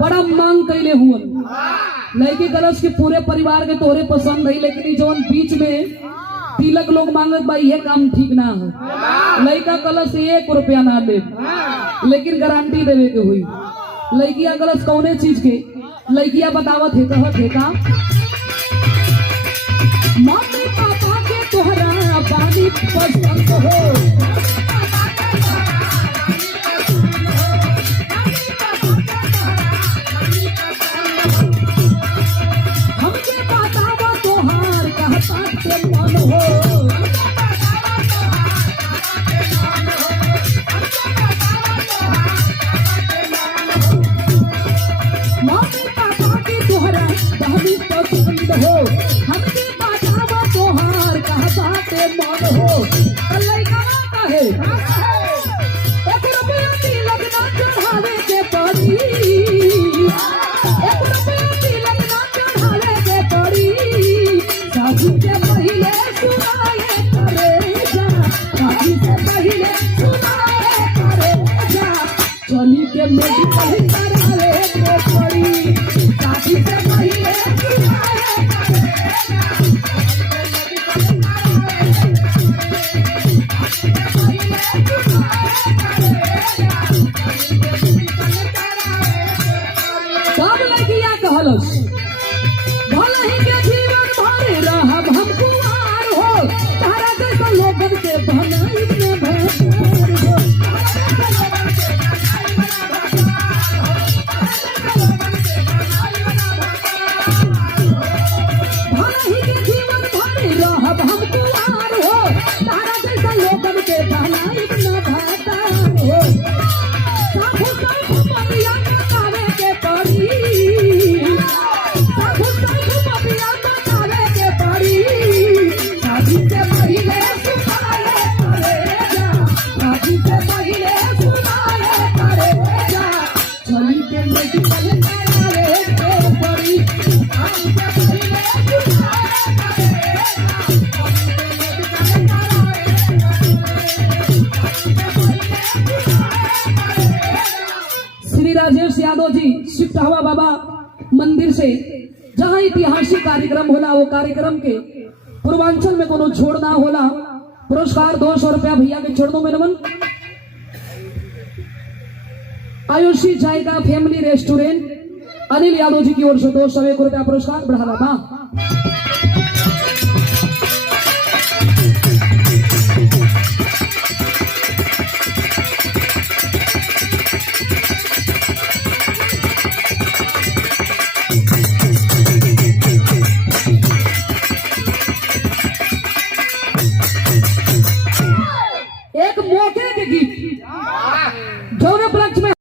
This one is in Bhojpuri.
बड़ा मांग कैले हुआ लड़की कलश के पूरे परिवार के तोरे पसंद है, लेकिन जो बीच में तिलक लोग मांगत भाई ये काम ठीक ना है। लड़का कलश 1 रुपया ना दे, लेकिन गारंटी देवे के हुई। लड़किया कलश कौने चीज के लड़किया बतावत है, कहत है का मम्मी पापा के तोहरा पानी पसंद हो, हमके बतावा तोहार कहता के मन हो, मम्मी पापा के तोहरा पानी पसंद हो, हमके बतावा तोहार कहता के मन हो। लड़का कहे 1 रुपया तिलक ना चढ़ावे के पड़ी, 1 रुपया तिलक ना चढ़ावे के पड़ी, शादी से पहले सुनाए करे जा, शादी से पहले सुनाए करे जा, चली के मेडिकल करावे के पड़ी, शादी से पहले सुनाए करे सब लड़किया कहलस भले के जीवन भर रहब हम कुआर हो, तारा जैसा लोगन के भलाई में भर हो, भले के जीवन भर रहब हम कुआर हो, तारा जैसा लोगन के भलाई में भर हो। साधु साधु मतिया बतावे के पड़ी, साधु साधु मतिया बतावे के पड़ी, शादी से पहले सुनाए करे जा, शादी से पहले सुनाए करे जा, चली के मेडिकल करावे के पड़ी, शादी से पहले सुनाए करे श्री राजेश यादव जी सिकटावा बाबा मंदिर से जहाँ ऐतिहासिक कार्यक्रम होला, वो कार्यक्रम के पूर्वांचल में कोनो छोड़ ना होला। पुरस्कार 200 रुपया भैया के छोड़ दो मेरे मन। आयुषी जायका फैमिली रेस्टोरेंट अनिल यादव जी की ओर से 201 रुपया पुरस्कार बढ़ावा बा।